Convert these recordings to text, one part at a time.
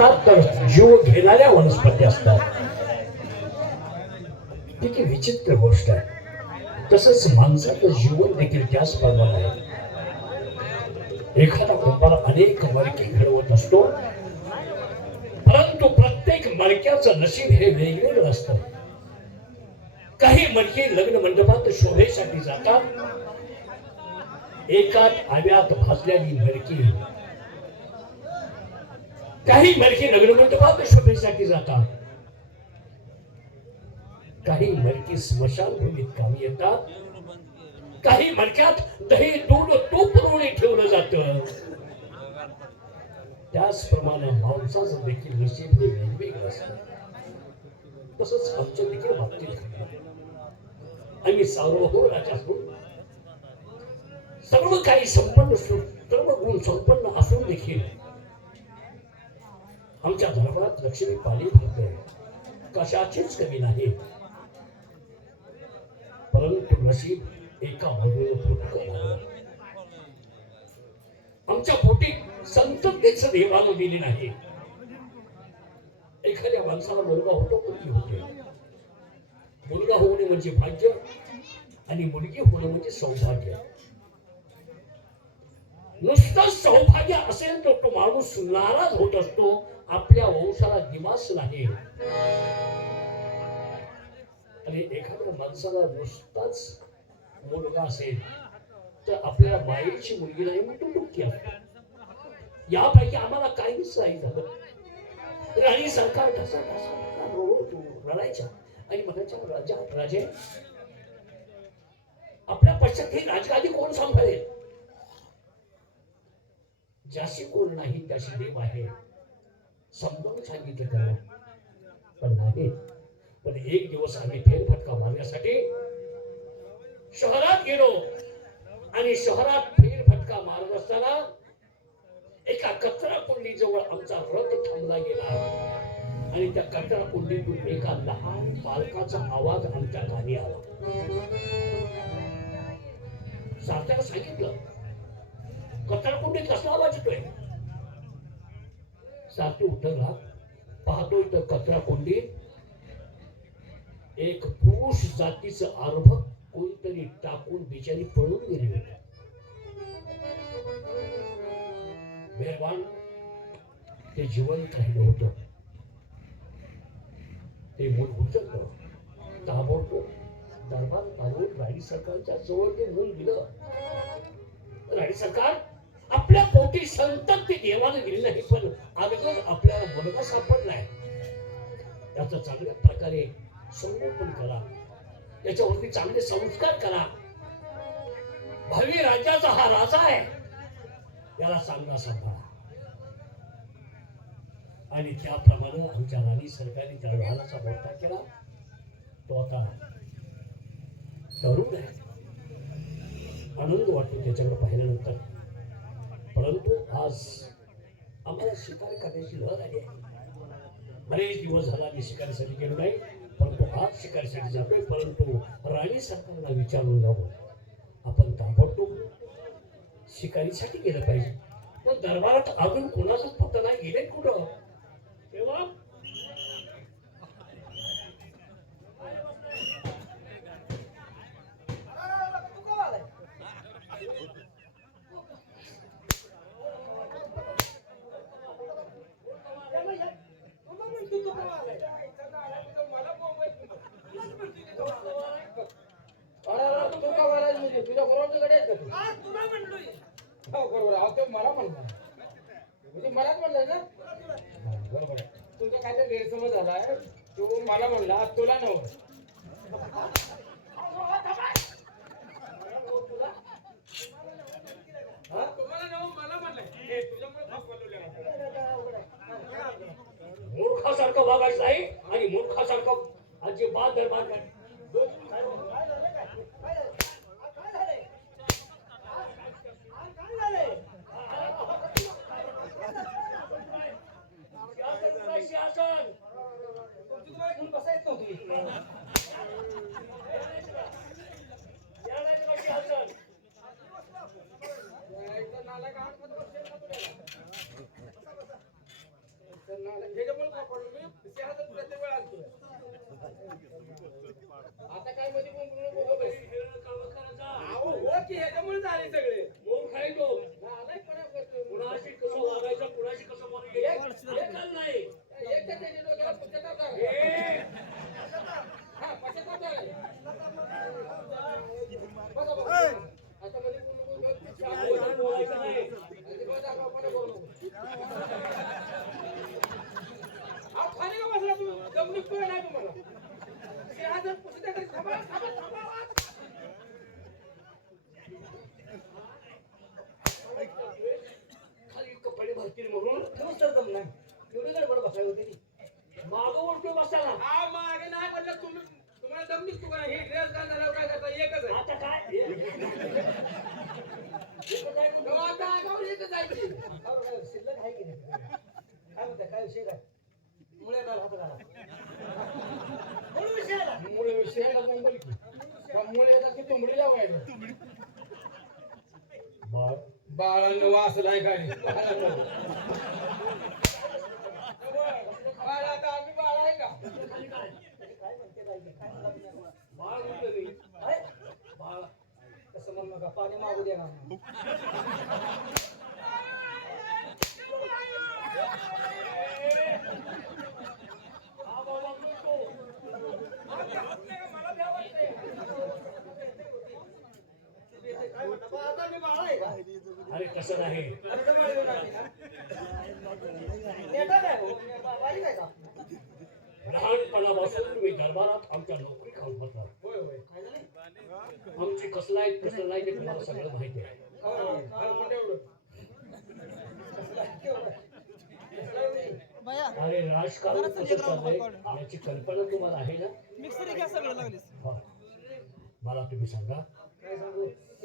असतात तर जीव घेणाऱ्या वनस्पती असतात. किती विचित्र गोष्ट आहे. तसंच माणसाचं जीवन देखील त्याच प्रमाणे आहे. एखादा कुंभार अनेक मडके घडवत असतो परंतु प्रत्येक मडक्याचं नशीब हे वेगवेगळं असतं. काही मडके लग्न मंडपात शोभेसाठी जातात. एकात आव्यात भाजलेली मडकी काही मरकी लग्न मंडपात शोभेसाठी जातात. काही मडकी स्मशानभूमीत कामी येतात. काही मडक्यात दही दूध तूप रोळी ठेवलं जात. त्याचप्रमाणे मांसाचं देखील नशीब हे वेगवेगळं असत. तसंच आमच्या देखील बाबतीत आम्ही सार्वभौम राजा असून सर्व काही संपन्न असून सर्व गुण संपन्न असून देखील आमच्या धर्मात लक्ष्मी पाली भरते कशाचीच कमी नाही. परंतु नशीब एका आमच्या पोटी संततीच देवानं दिली नाही. एखाद्या माणसाला मुलगा होतो मुलगी होते. मुलगा होणे म्हणजे भाग्य आणि मुलगी होणं म्हणजे सौभाग्य. नुसतं सौभाग्य असेल तर तो माणूस नाराज होत असतो आपल्या वंशाला दिमास नाही. आणि एखाद्या माणसाला नुसताच मुलगा असेल तर आपल्याला बाईची मुलगी नाही म्हणून दुःखी यापैकी आम्हाला काहीच नाही झालं. राणी सरकार ठसा ठसा रडायच्या. आणि म्हणायच्या राजा राजे आपल्या पश्चात ही राजगादी कोण सांभाळेल? ज्याशी कोण नाही त्याशी देव आहे. समजावून सांगितलं त्याला. पण नाही. पण एक दिवस आम्ही फेरफटका मारण्यासाठी शहरात गेलो. आणि शहरात फेरफटका मारत असताना एका कचरा कुंडी जवळ आमचा रथ थांबला गेला. आणि त्या कचरा कुंडीतून एका लहान बालकाचा आवाज आमच्या कानी आला. सारख्याला सांगितलं कचरा कुंडीत कसला आवाज येतोय? सारखी उतरला पाहतो तर कचरा कोंडी। एक पुरुष जातीचं अर्भक कोणतरी टाकून बिचारी पळून गेली होती. मेहरबान ते जिवंत राहिलं होतं. ते मूल उचललं ताबडतो दरबार काढून राणी सरकारच्या जवळ ते मूल दिलं राणी सरकार आपल्या पोटी संतती देवाने दिली नाही पण अगोदर आपल्याला मुलगा सापडलाय त्याचं चांगल्या प्रकारे संगोपन करा. याच्यावरती चांगले संस्कार करा. भावी राज्याचा हा राजा आहे. याला चांगला सांभाळा. आणि त्याप्रमाणे आमच्या राणी सरकारने त्या लहानाचा मोठा केला. तो आता तरुण आहे. आनंद वाटतो त्याच्याकडे पाहिल्यानंतर. परंतु आज आम्हाला शिकार करण्याची लहर आली आहे. बरेच दिवस झाला मी शिकारीसाठी गेलो नाही परंतु आज शिकारीसाठी जातोय परंतु राणी सरकारला विचारून जाऊ आपण ताबडतोब शिकारीसाठी गेलं पाहिजे. पण दरबारात अजून कोणाचाच पत्ता नाही गेले कुठं? तेव्हा तुझ्या बरोबर तुला म्हणलोय. हो, बरोबर. अहो, तो मला म्हणला. म्हणजे मलाच म्हणलाय ना? बरोबर आहे. तुमचा काहीतरी गैरसमज झालाय तो मला म्हणला आज तुला नव्हतं हा? तुम्हाला नव मला म्हणलंय. हे तुझ्यामुळे मूर्खासारखं वागायचं आहे आणि मूर्खासारखं अजिबात दरबार शहरात प्रत्येक वेळा असतो आता काय मध्ये बोंबलून बोलत बस. अहो हो की ह्याच्यामुळे झाले सगळे मूर्ख आहे तो नालायकपणा करतोय. कुणाशी कसं वागायचं कुणाशी कसं बोलायचं हे कळलं नाही एक तर त्याच्या डोक्याला पश्चाताप झाला. हे हा, पश्चाताप झाला. बघा, बघा. आता मध्ये बोलून बोलून व्यवस्थित शांत बोलायचं बोला. बोलायचं नाही अजिबात आगाऊपणा करू नको. अहो, खाली का बसला तुम्ही? दम निघतोय नाही तुम्हाला. सिंहासन पुसण्याकडे थांबा, थांबा, थांबा. खाली कपडे भरतील म्हणून दम नाही एवढी गडबड बसायला होती. मागं ओळखतो बसायला अहो, मागे नाही म्हटलं तुम्ही तुम्हाला दम का नाही? हे ड्रेस घालणाऱ्यावर काय करता? एकच आहे. आता काय एकच आहे हो, आता आगाऊ एकच आहे की. शिल्लक आहे की नाही काय म्हणताय काय विषय काय मुळे घाल हात घाला म्हणून विषय आला मुळे विषयाला मुंबई की. त्या मुळे येतात की तुंबडीला व्हायला. बाळ बाळानं वासलाय गाडी आम्ही बाळ आहे का? काय बाळ म्हटलं बाळ तसं म्हणू नका? पाणी मागू द्या ना हा बाबा म्हणतो मला भ्या वाटतंय. काय म्हणता बा, आता मी बाळा आहे का अरे कसं नाही अरे तर बाळ घेऊन आली ना? नेटा काय हो? बा- बारीक आहे का लहानपणापासून तुम्ही दरबारात आमच्या नोकरी काय झालं आमची कसलं आहे कसं नाही ते तुम्हाला सगळं माहिती आहे? अरे राजकारण कसं चाललंय याची कल्पना तुम्हाला आहे ना मिक्सर घ्या सगळं लागलीच. मला तुम्ही सांगा?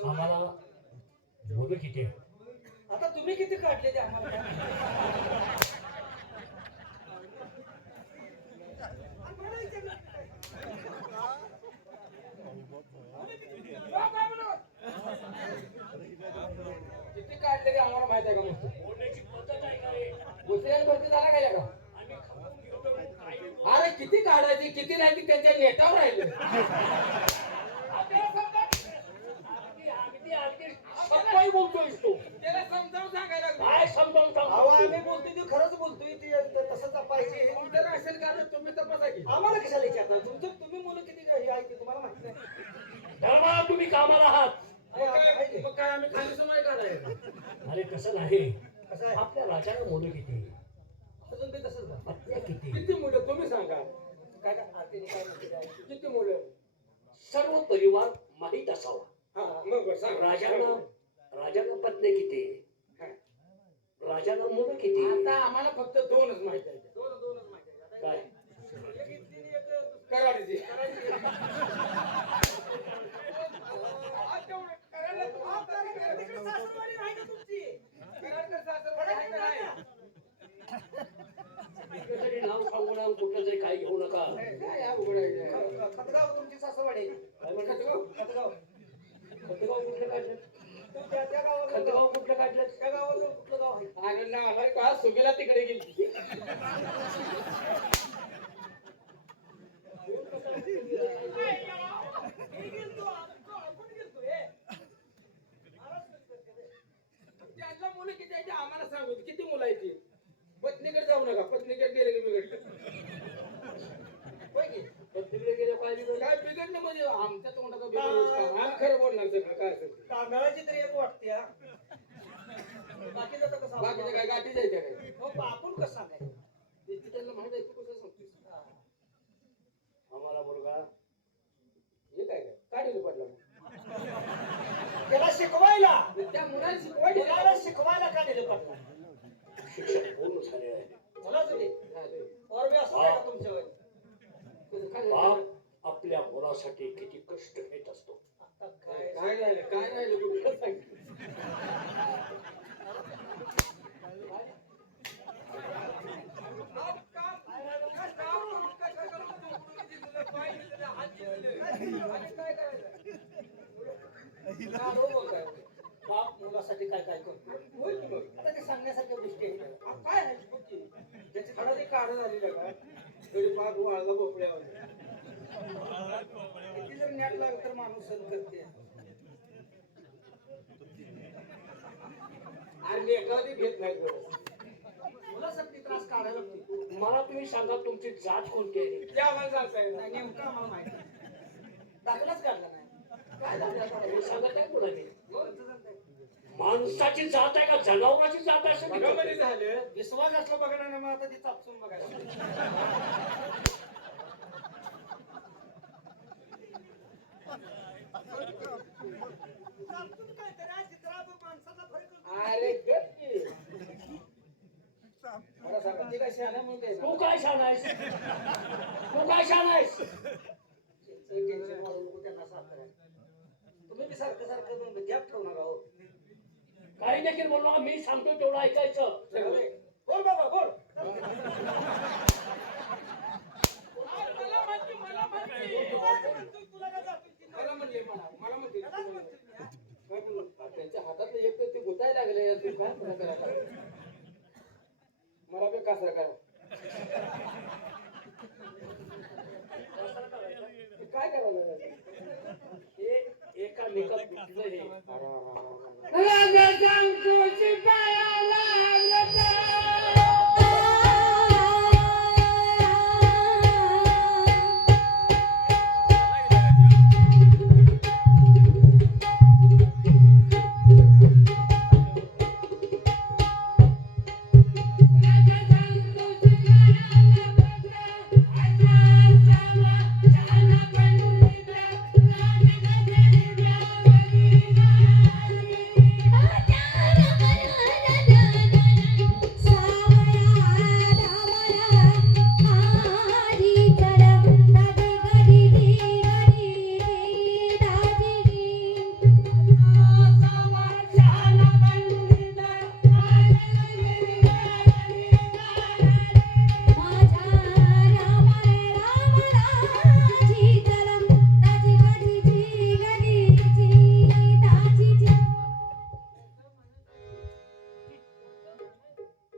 आम्हाला मुलं किती? आता तुम्ही किती काढले ते आम्हाला? किती काढले ते आम्हाला माहीत आहे का मग बोलण्याची भरती झाला का का अरे किती काढायची किती नाही त्यांच्या नेटावर राहिले. तू? त्याला समजावून सांगायला. काय समजावून अहो आम्ही सांगतो बोलतोय ते खरंच बोलतोय ते तसंच पाहिजे राशन कार्ड तुम्ही तपासा की. आम्हाला कशाला विचारणार? तुमचं तुम्ही मुलं किती हे आहे ते तुम्हाला माहिती नाही. धर्माला तुम्ही कामाला आहात. आहे, मग आहे, आहे काय ते. मग काय आम्ही खाली समय काढायचं अरे कसं नाही? कसं आहे? आपल्या राजाला मुलं किती? अजून ते तसंच का? पत्न्या किती? किती मुलं? तुम्ही सांगा. काय काय आरतीने काय म्हणते काय? किती मुलं? सर्व परिवार माहीत असावा. हा मग बरं, सांगा. राजाला राजाला पत्नी किती? हा. राजाला मुलं किती? आता आम्हाला फक्त दोनच माहिती आहे दोन दोनच माहिती आहे. काय? कराडीची. तरी नाव सांगू ना कुठलं तरी काही घेऊ नका. काय खतगाव तुमची सासरवाडी. काय खतगाव? खतगाव. खतगाव कुठलं काढलं खतगाव कुठलं काढलं? त्या गावाचं कुठलं गाव आहे? अरे ना का? सुगीला तिकडे गेली. त्यांना मुलं किती आम्हाला सांगू किती मुलं आहेत पत्नीकडे जाऊ नका. पत्नीकडे गेले की बिघडलं? तिकडे गेलं काय बिघडलं? काय बिघडलं म्हणजे? आमच्या. आम्ही खरं बोलणार सगळं काय असेल ते. तांदळाची तरी एक वाटते हा. बाकीचं तर कसं बाकीचं काय गाठी जायच्या काय? हो, पण आपण कसं सांगायचं? ते त्यांना माहीत आहे तू कसं सांगतेस? हा. आम्हाला मुलगा हे काय काय काय दिलं पडलं त्याला शिकवायला. त्या मुलाला शिकवायची मुलाला शिकवायला का दिलं पडलं. शिक्षण पूर्ण झाले आहे. मला तुम्ही. और बी असं आहे का तुमच्या वय बाप आपल्या मुलासाठी किती कष्ट घेत असतो काय राहिलं काय राहिलं काढू. बाप मुलासाठी काय काय करतो. आता ते सांगण्यासारख्या गोष्टी आहेत काय आहे? बघ की. ज्याची झाडं झाली का तरी पाक वाळला भोपळ्यावर किती जर नॅट लागलं तर माणूस सण करते आणि एखादी घेत नाही गरज. मुलासाठी त्रास काढायला मला तुम्ही सांगा तुमची जात कोणती आहे त्या आम्हाला येणार नाही नेमकं आम्हाला माहिती नाही. दाखलाच काढला नाही काय झालं? हे सांगा काय बोला ते कोणतं जमतंय? माणसाची जात आहे का जनावराची जात आहे असं बघा म्हणजे झालं. विश्वास असला बघा ना मग आता ती चापसून बघायला. अरे ती काय म्हणून काय तू काय शाणायस तू काय शाणायस टेन्शन वाढवू नको त्यांना साथ करायला. तुम्ही बी सारखं सारखं मग गॅप ठेवू नका हो काही देखील बोललो मी सांगतो तेवढं ऐकायचं बोल बाबा बोल मला माहिती मला माहिती मला म्हणले मला मला म्हणते काय बोलू? त्यांच्या हातात एक तर ते गुतायला लागले तू काय? मला बी कासरा करा ते काय करायला लागले? हे पिटलं हे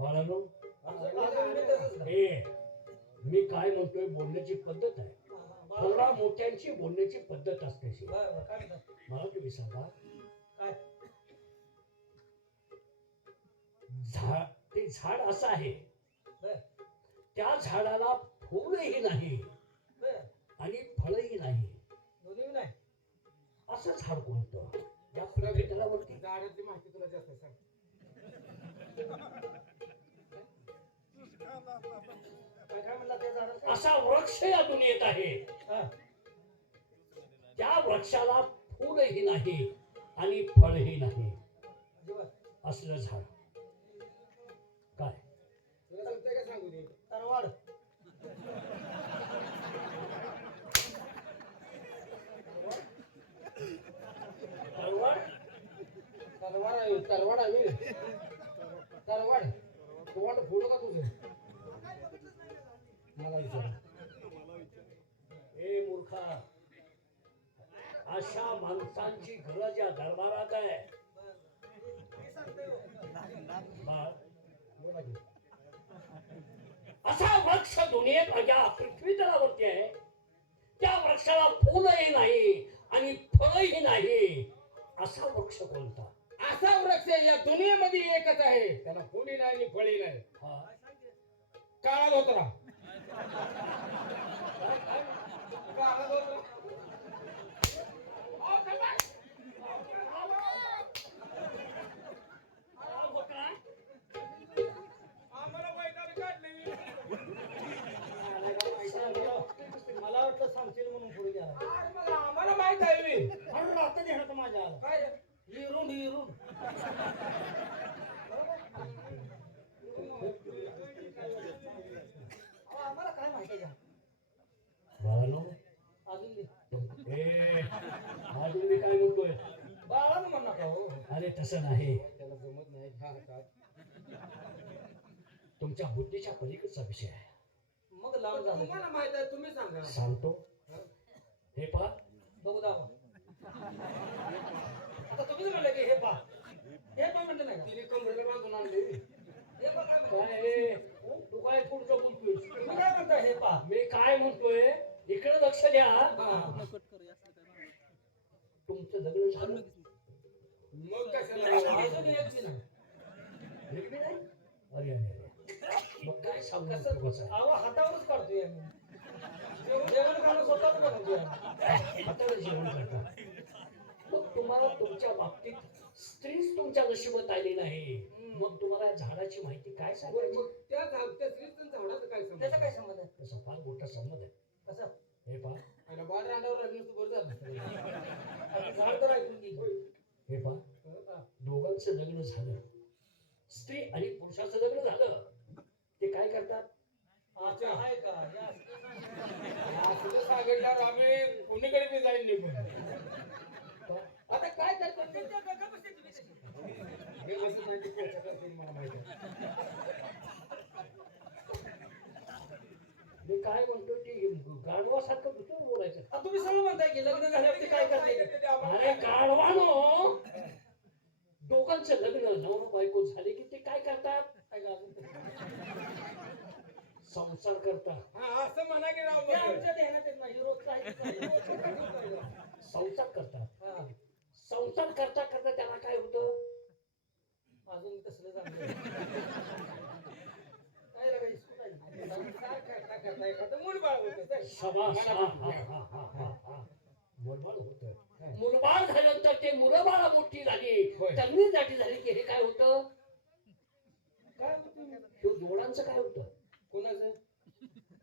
बाळांनो. हे मी काय म्हणतोय बोलण्याची पद्धत आहे. थोडा मोठ्यांची बोलण्याची पद्धत असते? मला तुम्ही सांगा. काय? झाड ते झाड असं आहे. त्या झाडाला फुलही नाही. आणि फळही नाही. असं झाड कोणतं? या पृथ्वीतलावरती झाडाची माहिती तुला जास्त सांग. असा वृक्ष या दुनियेत आहे. त्या वृक्षाला फुलही नाही आणि फळही नाही. असलं झाड. काय? तरवाड. तरवाड? तरवाड आहे तरवाड तोंड फोडू का तुझं? मला विचार. हे मूर्खा अशा माणसांची गरज या दरबारात आहे. असा वृक्ष दुनियेत या पृथ्वी तलावरती आहे. त्या वृक्षाला फुलही नाही आणि फळही नाही. असा वृक्ष कोणता? असा वृक्ष या दुनियेमध्ये एकच आहे. त्याला फुली नाही आणि फळी नाही. काळा धोत्रा. मला वाटलं सांगशील म्हणून पुढे गेला. आम्हाला माहीत आहे बे. अरे राहतं देण्यात माझ्या आला. काय? आकर्षण आहे. त्याला जमत नाही तुमच्या बुद्धीच्या पलीकडचा विषय आहे. मग लांब झालं. तुम्हाला माहीत आहे तुम्ही सांगा सांगतो. हे. पा बघू दाखवा आता तुम्हीच म्हणलं की हे पा हे पा म्हणलं नाही तिने कमरेला बांधून आणली. हे पा काय म्हणतो? तू काय पुढचं बोलतोय तू काय म्हणता हे पा मी काय म्हणतोय? इकडे लक्ष द्या. तुमचं जगणं झालं. अरे मग काय सांगू? अहो हातावरच काढतोय जेवण जेवण खाणं स्वतःच बनवतोय आम्ही. हाताने जेवण करता. मग तुम्हाला तुमच्या बाबतीत स्त्रीच तुमच्या नशिबात आली नाही मग तुम्हाला झाडाची माहिती काय सांगायची? मग त्या त्या स्त्रीचं झाडाचं काय संबंध? त्याचा काय संबंध? आहे तसा फार मोठा संबंध आहे. कसं? हे पहा. आणि बाळ रांडावर राहिलं तर बरं झालं झाड तर ऐकून घे. हे पहा. दोघांचं लग्न झालं. स्त्री आणि पुरुषाचं लग्न झालं. ते काय करतात? अच्छा आहे का? या. असं सांगितल्यावर आम्ही कोणीकडे बी निघून. आता काय. हे कसं मला माहिती. मी काय म्हणतो की गाढवासारखं दुसरं बोलायचं. आता तुम्ही सगळं म्हणताय की लग्न झाल्यावर ते काय करते? ते आम्हाला अरे गाढवानो! दोघांचं लग्न नवरा बायको झाले की ते काय करतात काय का अजून? संसार करतात हा, असं म्हणा की राव ते मग. आमच्या ध्यानात येत नाही रोज काही काही. संसार करतात हा. संसार करता करता त्याला काय होतं अजून तसलं चांगलं काय रे इस्कूल आहे? संसार करता करता एखादं मूल बाळ होतं तर. शबास हा, मला हा, पण हा, हा, हा, हा. मुलबाळ होतं मुलबाळ झाल्यानंतर ते मुलं बाळा मोठी झाली होय. दाटी झाली की हे काय होतं काय होतं? हे जोडांचं काय होतं कोणाचं?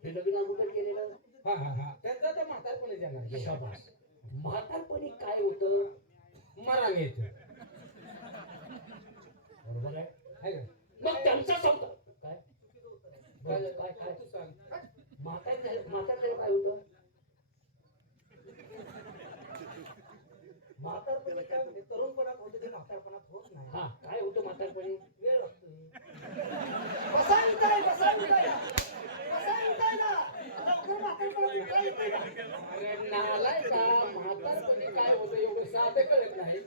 हे लग्न अगोदर केलेलं? हा हा हा. त्यांचा तर म्हातारपणी जाणार. शबास. म्हातारपणी काय होतं? येत. बरोबर आहे? मग त्यांचा संसार काय? काय काय काय? तू सांग. म्हातार झालं म्हातार झालं काय होतं? म्हातारपणी काय होते? तरुणपणात होते ते म्हातारपणात होत नाही. हा काय होतं म्हातारपणी? वेळ लागतो काय होतं एवढं साधं कळत नाही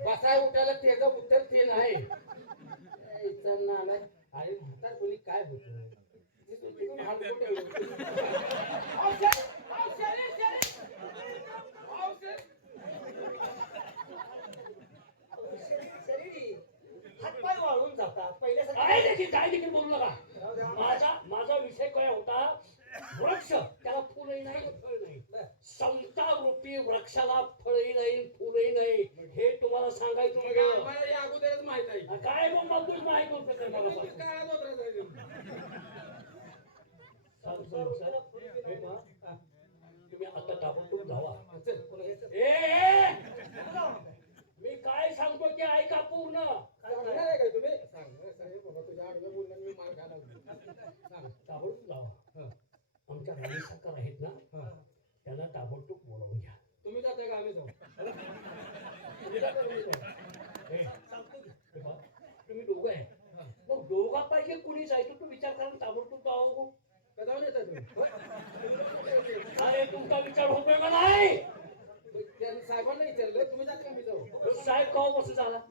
बसाय उठायला त्याचं उत्तर ते नाही ए, इथं नालाय अरे म्हातारपणी काय होतं तिथून तिथून हात कुठे होतो? अहो, शे- अहो, शेरे, शेरे. अहो, शे- शरीर- शरीर हातपाय वाळून जातात पहिल्यासारखं काय देखील काय देखील बोलू नका माझा माझा विषय काय होता वृक्ष त्याला फुलही नाही फळ नाही समता रूपी वृक्षाला फळही नाही फुलही नाही हे तुम्हाला सांगायचं मग होतं आम्हाला या अगोदरच माहीत आहे काय मग मला तुझी माहिती होतं का मला तुम्ही सांग. काळात उतरायचं. सांग, सांग, सांग. हे पहा, तुम्ही आता ताबडतोब धावा मी काय सांगतो ते ऐका पूर्ण. काय सांगणार होणार? आहे का तुम्ही? सांग. साहेब, बाबा, तुझ्या आडव्या बोलण्याने मी मार खायला लागलो. सांग. ताबडतोब धावा हं. आमच्या राणी सरकार आहेत ना हं. त्यांना ताबडतोब बोलावून घ्या तुम्ही जाताय का आम्ही जाऊ तुम्ही जाता का मी जाऊ? ए, सांगतो की. हे पहा, तुम्ही दोघं आहे हं. मग दोघांपैकी कुणी जायचं तू विचार करून ताबडतोब जावं का जाऊन येता तुम्ही अरे तुमचा विचार होतोय का नाही त्यांनी साहेबांना विचारलं तुम्ही जाता का मी जाऊ तो साहेब कवा कसं झाला